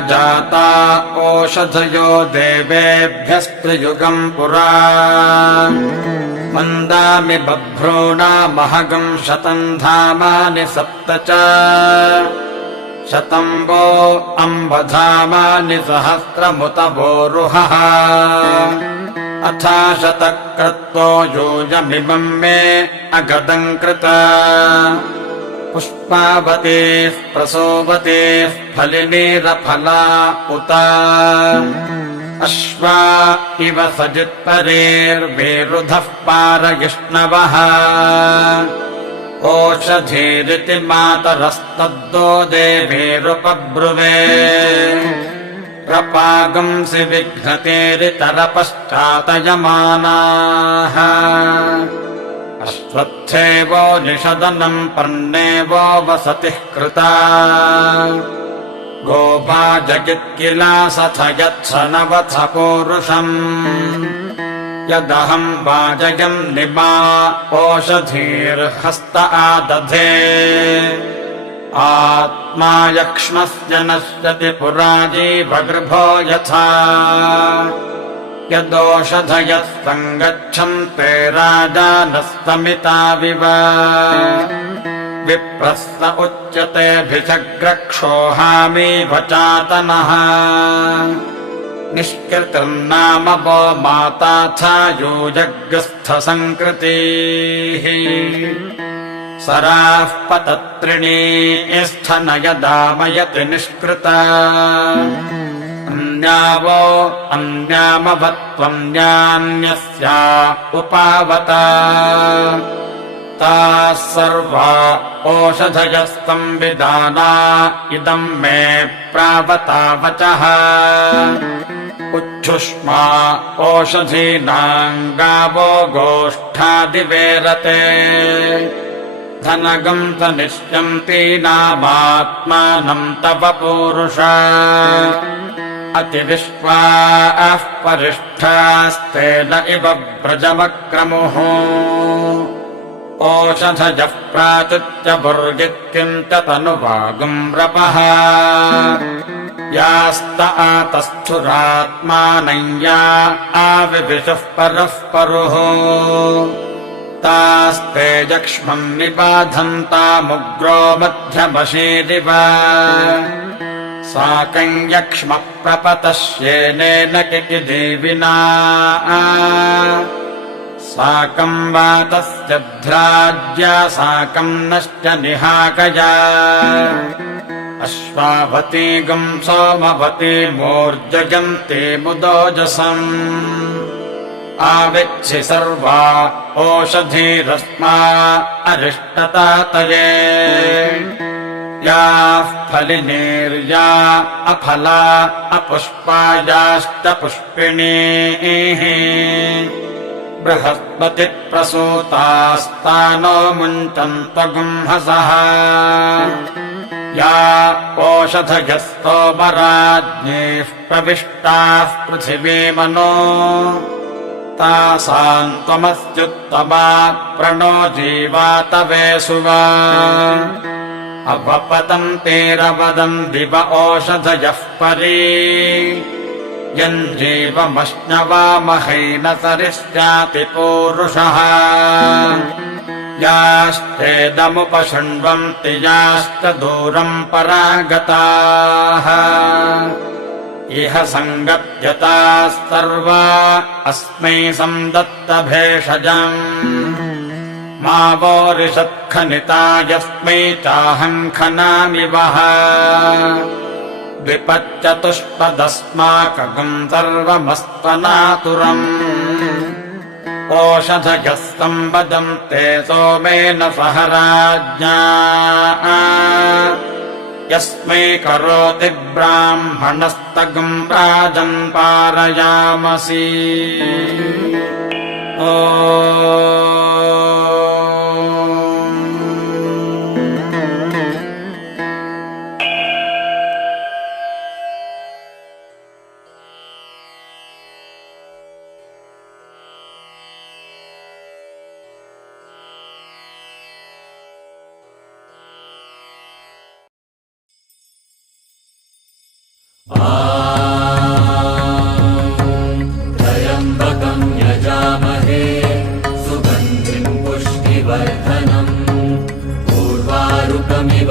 जाता ओषधयो देवेभ्यस्त्रियुगम् पुरा। मन्दामि बभ्रूणामहगम् शतम् धामानि सप्त च। शतम् वो अम्बधामानि सहस्रमुत वोरुहः अथा शतक्रत्वो योजमिमम् मे अगदम् कृत पुष्पावतेः प्रसोवतेः फलिनीरफला उत। अश्वा इव सजित्परेर्वेरुधः पारयिष्णवः। ओषधीरिति मातरस्तद्दो देवेरुपब्रुवे। प्रपागंसि विघ्नतेरितरपश्चातयमानाः अश्वत्थेवो निषदनम् पर्णेवो वसतिः कृता। गोपाजगित्किलासथ यत्स नवथ पूरुषम् यदहम् वाजयम् निमा ओषधीर्हस्त आदधे। आत्मा यक्ष्मस्य नश्यति पुराजीवगृभो यथा यदोषधयः सङ्गच्छन्ते राजानस्तमिताविव विप्रस्त उच्यतेऽभिषग्रक्षोहामि वचातनः निष्कृतिर्नाम वो माताथायोजग्रस्थसङ्कृतीः सराः पतत्रिणी स्थनयदामयति निष्कृता अन्यावो अन्यामवत्त्वन्यान्यस्या उपावता। ताः सर्वा ओषधयस्तम् विदाना इदम् मे प्रावता वचः उच्छुष्मा ओषधीनाम् गावो गोष्ठादिवेरते। धनगम् स निश्यन्तीनामात्मानम् तव पूरुष अतिविश्वाः परिष्ठास्तेन इव व्रजमक्रमुः। ओषधजः प्राचुत्यभुर्गित्किम् च तनुवागुम् रपः यास्त आतस्थुरात्मानय्या आविविशुः परः परुः। तास्ते यक्ष्मम् निबाधन्तामुग्रो मध्यमशीदिव साकम् यक्ष्मः प्रपतश्येनेन किकिदेविना साकम् वातस्य भ्राज्या साकम् नश्च निहाकया अश्वावतीगम् सोमवती मूर्जयन्ति मुदोजसम्। आविच्छि सर्वा ओषधीरस्मा अरिष्टतातये याः फलिनीर्या अफला अपुष्पायाश्च पुष्पिणीः। बृहस्पतिप्रसूतास्तानो मुञ्चन्त्वगुंहसः या ओषधयस्तोमराज्ञैः प्रविष्टाः पृथिवीमनो। तासाम् त्वमस्त्युत्तमा प्रणो जीवातवेसुवा अवपतन्तेरवदम् दिव ओषधयः परी। सरिष्याति पूरुषः। याश्चेदमुपशृण्वन्ति याश्च दूरम् परागताः। इह सङ्गत्यताः सर्वा अस्मै सन्दत्तभेषजम् मा वोरिषत्खनिता यस्मै चाहम् खनामि वः। द्विपच्चतुष्पदस्माकगम् सर्वमस्त्वनातुरम्। ओषधयः सम्वदन्ते सोमेन सह राज्ञा। यस्मै करोति ब्राह्मणस्तगम् राजन् पारयामसि। ओ त्र्यम्बकं यजामहे सुगन्धिं पुष्टिवर्धनम् पूर्वारुकमिव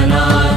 बन्धनान्